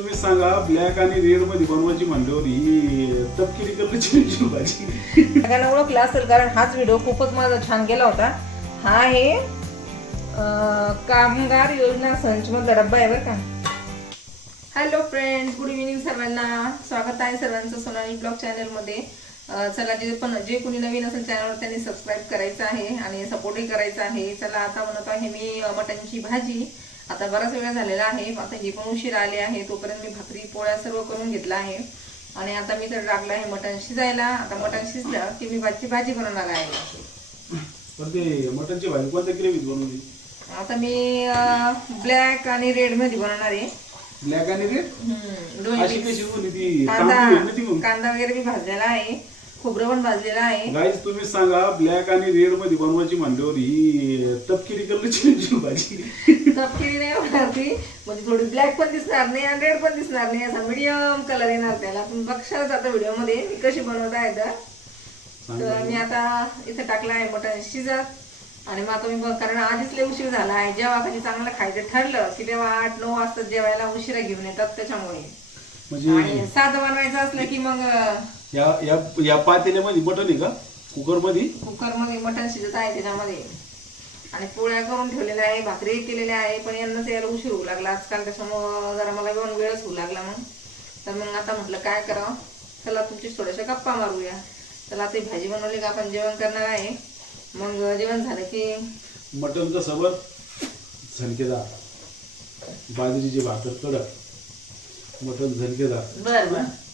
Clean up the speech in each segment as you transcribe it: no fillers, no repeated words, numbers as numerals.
तुम्ही सांगा, ब्लॅक आणि रेड मध्ये बनवायची म्हणल्यावर ही तपकिरी कलरची भाजी. सगळ्यांना ओळखलं असेल कारण हाच व्हिडिओ खूपच माझा छान गेला होता. हा आहे कामगार योजना संच मधला डब्बा आहे बरं का. हॅलो फ्रेंड्स, गुड इव्हिनिंग सर्वांना. स्वागत आहे सर्वांचं सोनाली ब्लॉग चॅनलमध्ये. चला जे कोणी नवीन असेल चॅनलवर त्यांनी सबस्क्राईब करायचं आहे आणि सपोर्टही करायचं आहे. चला आता बनवत आहे मी मटणची भाजी. आता बराच वेळ झालेला आहे, आता ही पण उशीर आले आहे. तोपर्यंत मी भाकरी पोळ्या सर्व करून घेतला आहे आणि आता मी तर टाकलं आहे मटण शिजायला. आता मटण शिजलं की मी भाजी बनवणार आहे. पण ते मटनची भाजी कोणत्या ग्रेव्हीत बनवली? आता मी ब्लॅक आणि रेड मध्ये बनवणार आहे. ब्लॅक आणि रेड अशी कशी बनवली ती? कांदा वगैरे मी भाजलेला आहे, खोबरं पण भाजलेलं आहे. गाईज तुम्ही सांगा, ब्लॅक आणि रेड मध्ये बनवायची म्हणल्यावर ही तपकिरी कलरची भाजी. तपकिरी नाही होणार ती, म्हणजे थोडी ब्लॅक पण दिसणार नाही आणि रेड पण दिसणार नाही, असा मीडियम कलर येणार त्याला. तुम्ही बघशालच आता व्हिडिओ मध्ये मी कशी बनवत आहे. तर मी आता इथे टाकला आहे मटण शिजत आणि मग आता मी कारण आधीच लय उशीर झाला आहे. जेव्हा कधी चांगलं खायचं ठरलं की तेव्हा 8-9 वाजता जेवायला उशिरा घेऊन येतात, त्याच्यामुळे. आणि साधं बनवायचं असलं की मग या पातेल्यामध्ये मटण आहे का? कुकर मध्ये मटण शिजत आहे त्याच्यामध्ये. आणि पोळ्या करून ठेवलेल्या आहे, भाकरी केलेल्या आहे, पण यांनाच यायला उशीर होऊ लागला आजकाल, त्याच्यामुळं जरा मला वेळच होऊ लागला. तर मग आता म्हटलं काय करावं, चला तुमची थोड्याशा गप्पा मारूया. चला आता भाजी बनवली का आपण जेवण करणार आहे. मग जेवण झालं की मटण कसं बर झणकेदार, बाजरीची भाकर कडक, मटण झणकेदार.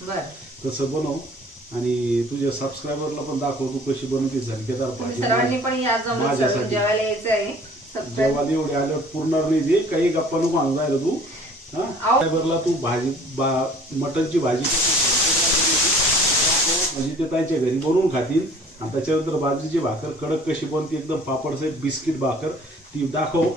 बर तसं बनव आणि तुझ्या सबस्क्रायबरला पण दाखव तू कशी बनवते झणकेदार भाजी. सर्वांनी पण या जमून जेवायला यायचं आहे. जेवायला एवढे आल्यावर पुरणार नाही दे, काही गप्पा नको आणून जायला तू. सबस्क्रायबरला तू मटणची भाजी म्हणजे ते त्याच्या घरी बनवून खातील. आणि त्याच्यानंतर बाजरीची भाकर कडक कशी बनते, एकदम पापडसहित बिस्किट भाकर, ती दाखव.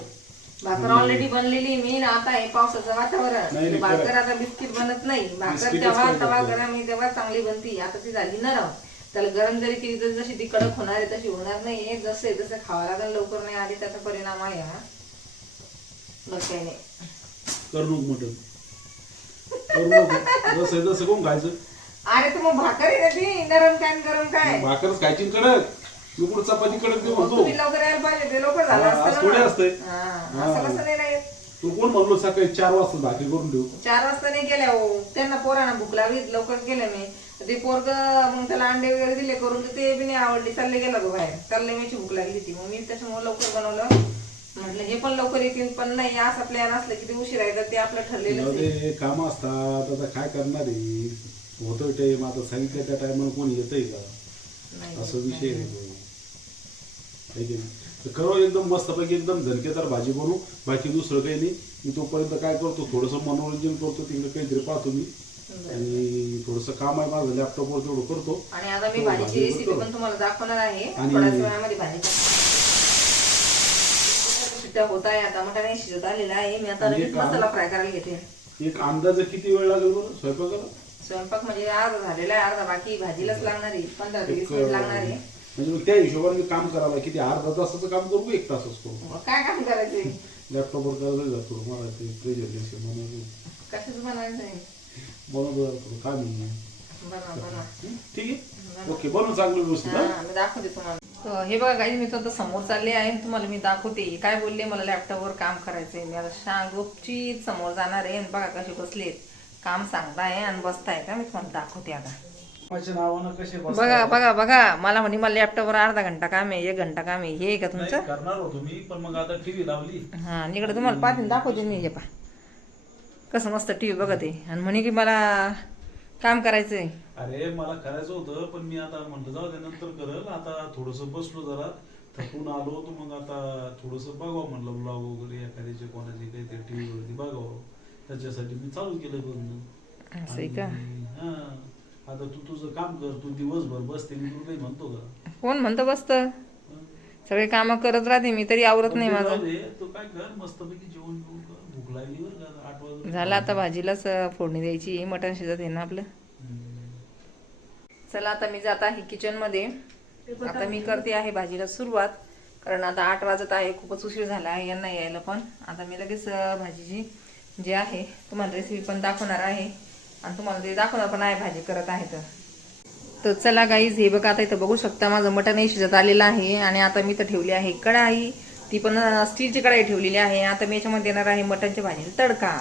भाकर ऑलरेडी बनलेली मी ना. आता हे पावसाचं वातावरण, भाकर आता बिस्किट बनत नाही. भाकर तेव्हा तवा गरम आहे तेव्हा चांगली बनती. आता ती झाली नरम, त्याला गरम जरी केली तर जशी ती कडक होणार आहे तशी होणार नाही. जसं खावा लागेल, लवकर नाही आली त्याचा परिणाम आहे. बस काही नाही. करू मटण करू जसं कोण खायचं? अरे तू मग भाकर आहे ना ती, नरम काय गरम काय? भाकरच खायची कडक. मी पुढे चपाती कडक देऊ म्हणतो. तुम्ही लवकर यायला पाहिजे, ते लवकर झालं असतं. थोडे असते. असं कसं नाही. तू कोण म्हणलो सकाळी 4 वाजता भाकरी करून देऊ? 4 वाजता नाही गेल्या हो, त्यांना पोरांना भूक लागली, लवकर गेले मी. ते पोरग मग त्याला अंडे वगैरे दिले करून, ते बी नाही आवडली, चालले गेला तो बाहेर. चालले मेची भूक लागली ती, मग मी त्याच्यामुळे लवकर बनवलं. म्हटलं हे पण लवकर येतील, पण नाही असं प्लॅन असलं की ते उशीर आहे, ते आपलं ठरलेलं काम असतात. आता काय करणार आहे, होतोय टाइम. आता सांगितलं त्या टायमाला कोणी येतंय का? असं विषय आहे. करो एकदम मस्तपैकी, एकदम झणकेदार भाजी बनवू. बाकी दुसरं काही नाही. मी तोपर्यंत काय करतो, थोडंसं मनोरंजन करतो, तिकडे काहीतरी पाहतो मी. आणि थोडंसं काम आहे माझं लॅपटॉपवर, तेवढं करतो. आणि आता मी भाजीची रेसिपी पण तुम्हाला दाखवणार आहे. थोड्याच वेळामध्ये भाजी शिट्ट्या होत आहे. आता मटण नाही शिजत आलेला आहे. मी आता मसाला फ्राय करायला घेते. एक अंदाज किती वेळ लागेल बरं स्वयंपाकाला? स्वयंपाक म्हणजे अर्धा झालेला आहे, अर्धा बाकी. भाजीलाच लागणार आहे 15-20 मिनिट लागणार आहे. म्हणजे मग त्या हिशोबाने काम करायला किती, अर्धा तासाचं काम करू 1 तासच करू? काय काम करायचंय? लॅपटॉपवर करायला जातो मला ते प्रेझेंटेशन बनवतो. कशाचं बनवायचंय? बनवतो काम आहे. बनवा ठीक आहे, ओके, बनव चांगलं व्यवस्थित. मी दाखवते तुम्हाला. हे बघा काही मी तर समोर चालले आहे, तुम्हाला मी दाखवते. काय बोलले, मला लॅपटॉपवर काम करायचंय. मी आता गुपचीत समोर जाणार आहे. बघा कसे बसलेत, काम सांगताय आणि बसताय का, मी तुम्हाला दाखवते. आता बघा मला म्हणे मला लॅपटॉपवर अर्धा घंटा काम आहे, 1 घंटा काम आहे. हे का तुमचं? करणार होतो मी, पण मग आता टीव्ही लावली. हा, इकडे तुम्हाला पाहते दाखवते मी. हे पा कसं मस्त टीव्ही बघत आहे आणि म्हणे की मला काम करायचंय. अरे मला करायचं होतं, पण मी आता म्हटलं जाऊ दे नंतर करल. आता थोडस बसलो, जरा थकून आलो, तर मग आता थोडस बघावं म्हटलं ब्लॉग वगैरे एखाद्याचे कोणाचे काहीतरी टीव्ही वरती बघावं. त्याच्यासाठी मी चालू केलं बघणं. असं आहे का? हा, आता तू तुझं काम कर, तू दिवसभर बसते, मी तुला काही म्हणतो का? कोण म्हणतं बसतं? सगळे काम करत राहते मी, तरी आवरत नाही माझं. तू काय कर, मस्तपैकी जेवण घेऊन कर. भूक लागली बरं का, 8 वाजता झालं. आता भाजीलाच फोडणी द्यायची. मटण शिजत आहे ना आपलं. चला आता मी जात आहे किचन मध्ये. आता मी करते आहे भाजीला सुरुवात, कारण आता 8 वाजत आहे, खूपच उशीर झाला आहे यांना यायला पण. आता मी लगेच भाजीची जे आहे तुम्हाला रेसिपी पण दाखवणार आहे आणि तुम्हाला ते दाखवणार पण आहे भाजी करत आहे तर चला गाईज, हे बघा आता इथं बघू शकता माझं मटण शिजत आलेलं आहे. आणि आता मी तर ठेवली आहे कढाई, ती पण स्टीलची कढाई ठेवलेली आहे. आता मी याच्यामध्ये देणार आहे मटणच्या भाजीला तडका.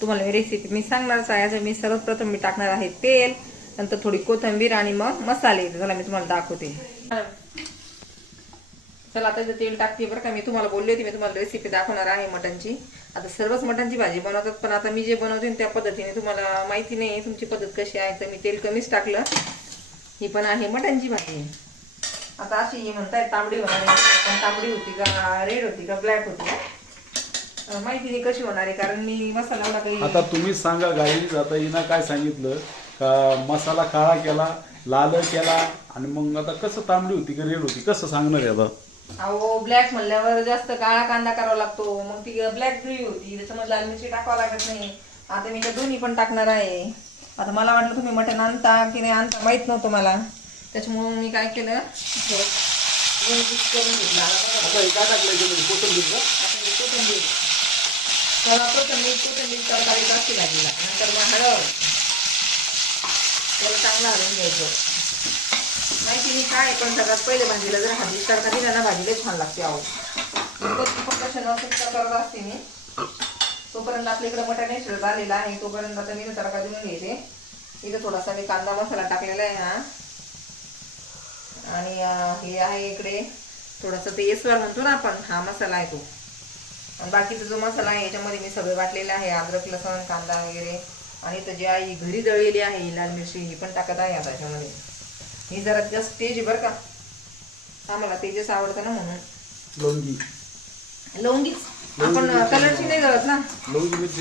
तुम्हाला ही रेसिपी मी सांगणारच आहे. मी सर्वप्रथम मी टाकणार आहे तेल, नंतर थोडी कोथिंबीर आणि मग मसाले. चला मी तुम्हाला दाखवते. चला आता इथं तेल टाकते बरं का. मी तुम्हाला बोलली होती मी तुम्हाला रेसिपी दाखवणार आहे मटणची. आता सर्वच मटणची भाजी बनवतात, पण आता मी जे बनवते त्या पद्धतीने तुम्हाला माहिती नाही तुमची पद्धत कशी आहे, तर मी तेल कमीच टाकलं. ही पण आहे मटणची भाजी. आता अशी म्हणताय तांबडी होणार आहे, पण तांबडी होती का रेड होती का ब्लॅक होती माहिती नाही कशी होणार आहे, कारण मी मसाला एवढा काही. आता तुम्हीच सांगा गाईज. आता हिनं काय सांगितलं का मसाला काळा केला, लाल केला, आणि मग आता कसं तांबडी होती का रेड होती कसं सांगणार आहे आता? अहो ब्लॅक म्हणल्यावर जास्त काळा कांदा करावा लागतो, मग ती ब्लॅक ग्रेव्ही होती, त्याच्यामध्ये लाल मिरची टाकावं लागत नाही. आता मी त्या दोन्ही पण टाकणार आहे. आता मला वाटलं तुम्ही मटण आणता की नाही आणता माहित नव्हतं मला, त्याच्यामुळे मी काय केलं करून घेतला. आता हे काय टाकलं याच्यामध्ये? कोथिंबीर का? कोथिंबीर तरकारी टाकते भाजीला. नंतर मग हळद, त्याला चांगलं हलवून घ्यायचं. माहिती नाही काय, पण सगळ्यात पहिले भाजीला जर हळदी तडका दिला ना भाजीला छान लागते. अहो फक्त शनवार करत असते मी. तोपर्यंत आपल्या इकडे मटण शिजत आलेला आहे, तोपर्यंत आता मी तडका देऊन घ्यायचे. इथं थोडासा मी कांदा मसाला टाकलेला आहे हा, आणि हे आहे इकडे थोडासा ते येसवार म्हणतो ना आपण, हा मसाला आहे तो. आणि बाकीचा जो मसाला आहे याच्यामध्ये मी सगळे वाटलेले आहे, अद्रक लसूण कांदा वगैरे. आणि इथं जी आई घरी दळलेली आहे लाल मिरची ही पण टाकत आहे आता याच्यामध्ये. ही जरा जास्त तेज आहे बरं का, आम्हाला तेजस आवडतं ना म्हणून. लवंगी लवंगीच आपण कलरची नाही दळत ना. लवंगी मिरची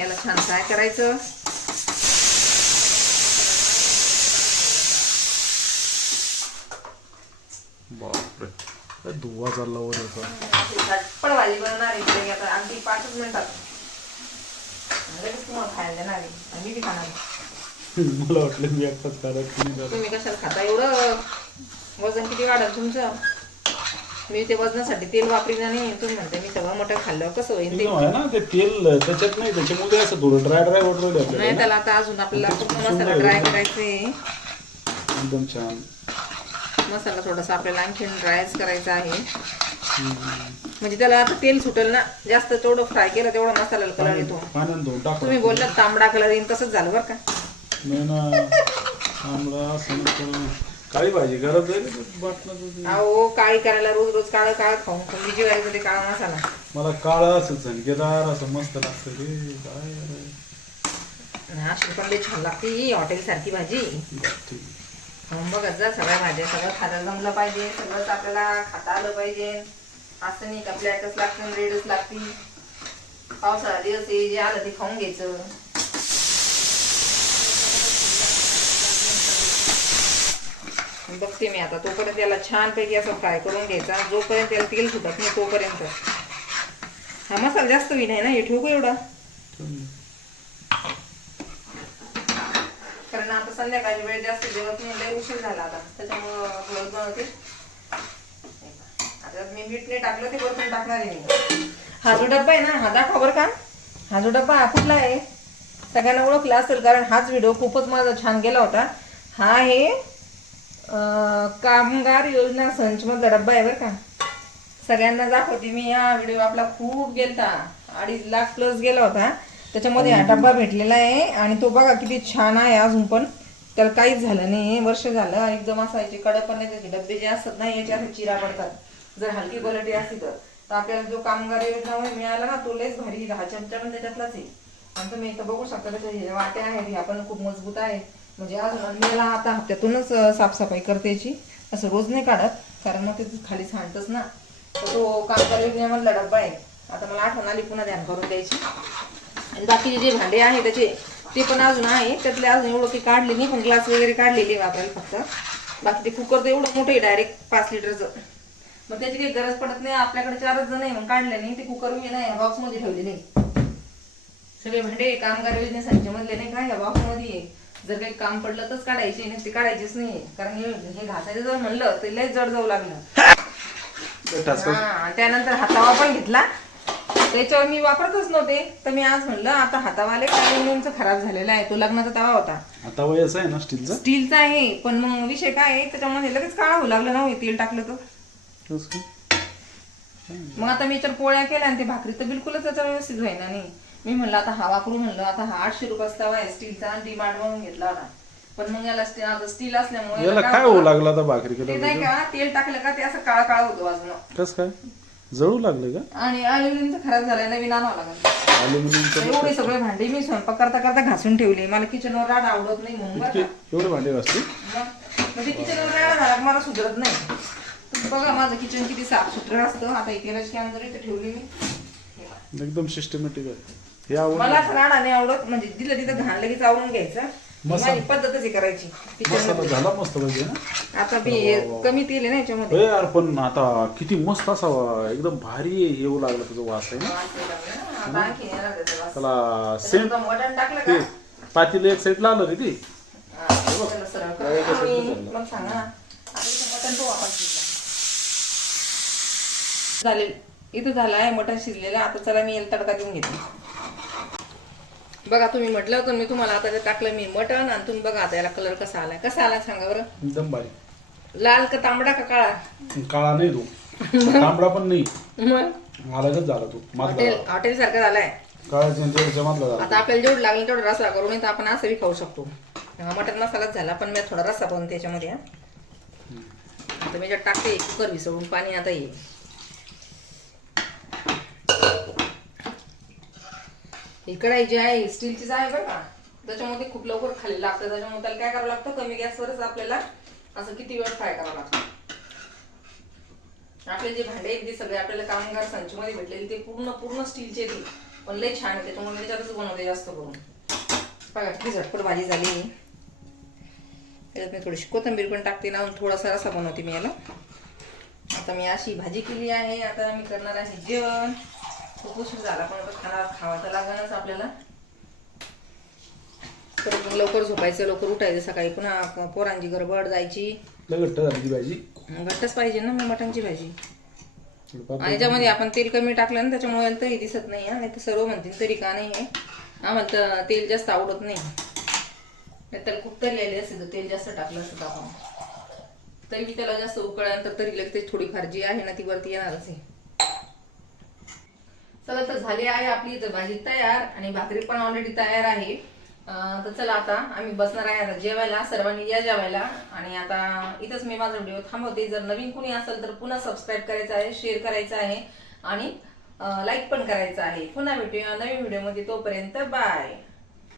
याला छान फ्राय करायचं. बापरे, धुवा चालला वर याचा. झटपट भाजी बनवणार आहे आता अगदी 5 मिनिटात. लगेच तुम्हाला खायला देणार आहे आणि मी बी खाणार. मला वाटलं मी एकटाच खात. तुम्ही कशाला खाता एवढं? वजन किती वाढेल तुमचं? मी ते वजनासाठी तेल वापरीना नाही. तुम्ही म्हणते मी सगळं मटण खाल्लं कसं होईल ते ना, ते तेल त्याच्यात नाही, त्याच्यामुळे असं थोडं ड्राय वाटलं नाही. त्याला आता अजून आपल्याला पूर्ण मसाला ड्राय करायचे. एकदम छान मसाला थोडासा आपल्याला आणखी ड्रायच करायचा आहे, म्हणजे त्याला आता तेल सुटेल ना जास्त. तेवढं फ्राय केलं तेवढा मसाला कलर येतो. तुम्ही बोललात तांबडा कलर येईल, तसंच झालं बरं का. काळी भाजी गरज आहे. अहो काळी करायला रोज रोज काळं काळं खाऊन खाऊन जीवायचं ते काळा मसाला. मला काळं असं झणकेदार असं मस्त लागतं रे. काय अशी पण लई छान लागते ही हॉटेल सारखी भाजी. बघत जा सगळ्या भाज्या सगळं खायला जमलं पाहिजे, सगळंच आपल्याला खाता आलं पाहिजे. असं नाही का ब्लॅकच लागते रेडच लागते. पावसाळा दिवस जे आलं ते खाऊन घ्यायचं. बघते मी आता. तोपर्यंत त्याला छानपैकी असं फ्राय करून घ्यायचा, जोपर्यंत त्याला तेल सुटत नाही तोपर्यंत. हा मसाला जास्त बी नाही ना, हे ठेवू का एवढा? कारण आता संध्याकाळची वेळ जास्त जेवत नाही, लय उशीर झाला आता, त्याच्यामुळं थोडं बनवते. आता मी मीठ नाही टाकलं, ते वरतून टाकणार आहे मी. हा जो डब्बा आहे ना, हा दाखवा बरं का. हा जो डब्बा हा कुठला आहे सगळ्यांना ओळखला असेल, कारण हाच व्हिडिओ खूपच माझा छान गेला होता. हा आहे कामगार योजना संच मधला डब्बा आहे बरं का. सगळ्यांना दाखवते मी. हा व्हिडिओ आपला खूप गेलता, 2.5 लाख प्लस गेला होता. त्याच्यामध्ये हा डब्बा भेटलेला आहे आणि तो बघा किती छान आहे. अजून पण त्याला काहीच झालं नाही, वर्ष झालं. एकदम असायचे कडक पण नाही. त्याचे डब्बे जे असतात ना याचे असे चिरा पडतात. जर हलकी क्वालिटी असती तर आपल्याला जो कामगार योजना मिळाला ना तो लयच भारी. 10 चमचा पण त्याच्यातलाच आहे. आणि तुम्ही इथं बघू शकता त्याचे वाटे आहेत, ह्या पण खूप मजबूत आहे. म्हणजे अजून मला आता हप्त्यातूनच साफसफाई करते याची, असं रोज नाही काढत, कारण मग ते खाली सांडतच ना. तर तो कामगार योजनेमधला डब्बा आहे. आता मला आठवण आली पुन्हा ध्यान करून द्यायची. आणि बाकीचे जे भांडे आहे त्याचे ते पण अजून आहे, त्यातले अजून एवढं काही काढले नाही, पण ग्लास वगैरे काढलेले वापरायला फक्त. बाकी ते कुकर तर एवढं मोठं आहे डायरेक्ट 5 लिटरचं, मग त्याची काही गरज पडत नाही. आपल्याकडे 4च जण आहे मग काढले नाही. ते कुकर मी नाही बॉक्समध्ये ठेवलेले सगळे भांडे कामगार योजनेसाठी मधले नाही का या बॉक्समध्ये. जर काही काम पडलं तरच काढायचे, नाही ते काढायचेच नाही, कारण हे घासायचं जर म्हणलं तर लय जड जाऊ लागलं. त्यानंतर हा तवा पण घेतला. त्याच्यावर मी वापरतच नव्हते, तर मी आज म्हणलं आता हातावाले अल्युमिनियमचा खराब झालेला आहे, तो लग्नाचा तवा होता, आता वयच आहे ना स्टीलचा. स्टीलचा आहे. पण मग विषय काय आहे, त्याच्यामध्ये लगेच काळा होऊ लागलं ना तेल टाकलं तर. कसं काय? मग आता मी याच्यावर पोळ्या केल्या आणि ते भाकरी तर बिलकुलच त्याचा व्यवस्थित व्हायना नाही. मी म्हणलं आता हा वापरू, म्हणलं आता हा 800 रुपयाचा तवा आहे स्टीलचा, डिमांड म्हणून घेतला होता. पण मग याला स्टील असल्यामुळे याला काय होऊ लागलं आता भाकरी ते केलं? नाही का तेल टाकलं का ते असं काळा काळा होतो अजून. कसं काय जळू लागलं का? आणि अल्युमिनियमचं खराब झालंय, नवीन आणावं लागेल. अल्युमिनियमचं एवढे सगळे भांडे मी स्वयंपाक करता करता घासून ठेवले, मला किचनवर राड आवडत नाही म्हणून बरं का. एवढे भांडे घासते? म्हणजे किचनवर राड झाला मला सुधरत नाही. तुम्ही बघा माझं किचन किती साफ सुथरं असतं. आता इथे कॅन जरी इथे ठेवली मी, एकदम सिस्टमॅटिक आहे हे. आवडलं मला असं राडा नाही आवडत, म्हणजे दिलं तिथं घाण लगेच आवरून घ्यायचं. माझी पद्धतच हे करायची मसाला किचन. झाला मस्त पाहिजे ना. आता मी कमी तेल आहे ना याच्यामध्ये. यार पण आता किती मस्त असावा, एकदम भारी येऊ लागला तुझा वास आहे ना. आता आणखी येणार त्याचा वास. त्याला सेंट त्याच्यात मटण टाकलं ते का पातीला एक साईड लावलं रे ते. त्याला सरळ कर. आणि मग सांगा ना, आता इथं मटण तो वापर शिजला चालेल. इथं झालं आहे मटण शिजलेलं. आता चला मी याला तडका देऊन घेते. बघा तुम्ही म्हटलं होतं मी तुम्हाला, आता ते टाकलं मी मटण आणि तुम्ही बघा आता याला कलर कसा आलाय. कसा आला सांगा बरं. एकदम भारी. लाल का तांबडा का काळा? काळा नाही तो, तांबडा पण नाही, मग अलगच झाला तो. हॉटेल सारखा झालाय. काळा मधला झाला. आता आपल्याला जेवढं लागलं तेवढं रस्सा करू, नाही तर आपण असं बी खाऊ शकतो. मटण मसालाच झाला, पण मी थोडा रस्सा बनवते त्याच्यामध्ये. आता मी टाकते कुकर विसळून पाणी. आता ये ही कढाई जी आहे स्टीलचीच आहे बरं का, त्याच्यामध्ये खूप लवकर खाली लागतं. त्याच्यामुळे त्याला काय करावं लागतं, कमी गॅसवरच आपल्याला असं किती वेळ फ्राय करावं लागतं. आपले जे भांडे आहेत ते सगळे आपल्याला कामगार संचमध्ये भेटलेले ते पूर्ण स्टीलचे ते, पण लय छान आहे. त्याच्यामुळे त्याच्यातच बनवते जास्त करून. बघा किती झटपट भाजी झाली. त्याच्यात मी थोडीशी कोथिंबीर पण टाकते ना, थोडासा रसा बनवते मी याला. आता मी अशी भाजी केली आहे. आता मी करणार आहे जेवण. खूप उशीर झाला, पण आता खावा तर लागणच आपल्याला. परत लवकर झोपायचं, लवकर उठायचं सकाळी, पुन्हा पोरांची गडबड जायची. घट्ट झाली ती भाजी. घट्टच पाहिजे ना मग मटणची भाजी. आणि त्याच्यामध्ये आपण तेल कमी टाकलं ना, त्याच्यामुळे तरी दिसत नाही. नाही तर सर्व म्हणतील तरी का नाही आहे, आम्हाला तर तेल जास्त आवडत नाही. त्याला खूप तरी आली असते तर तेल जास्त टाकलं असतं आपण, तरी त्याला जास्त उकळल्यानंतर तरी लगेच थोडीफार जी आहे ना ती वरती येणारच आहे. चला तर झाली आहे आपली इथं भाजी तयार आणि भाकरी पण ऑलरेडी तयार आहे. तर चला आता आम्ही बसणार आहे आता जेवायला. सर्वांनी या जेवायला. आणि आता इथंच मी माझा व्हिडिओ थांबवते. जर नवीन कुणी असेल तर पुन्हा सबस्क्राईब करायचं आहे, शेअर करायचं आहे आणि लाईक पण करायचं आहे. पुन्हा भेटूया नवीन व्हिडिओमध्ये. तोपर्यंत बाय.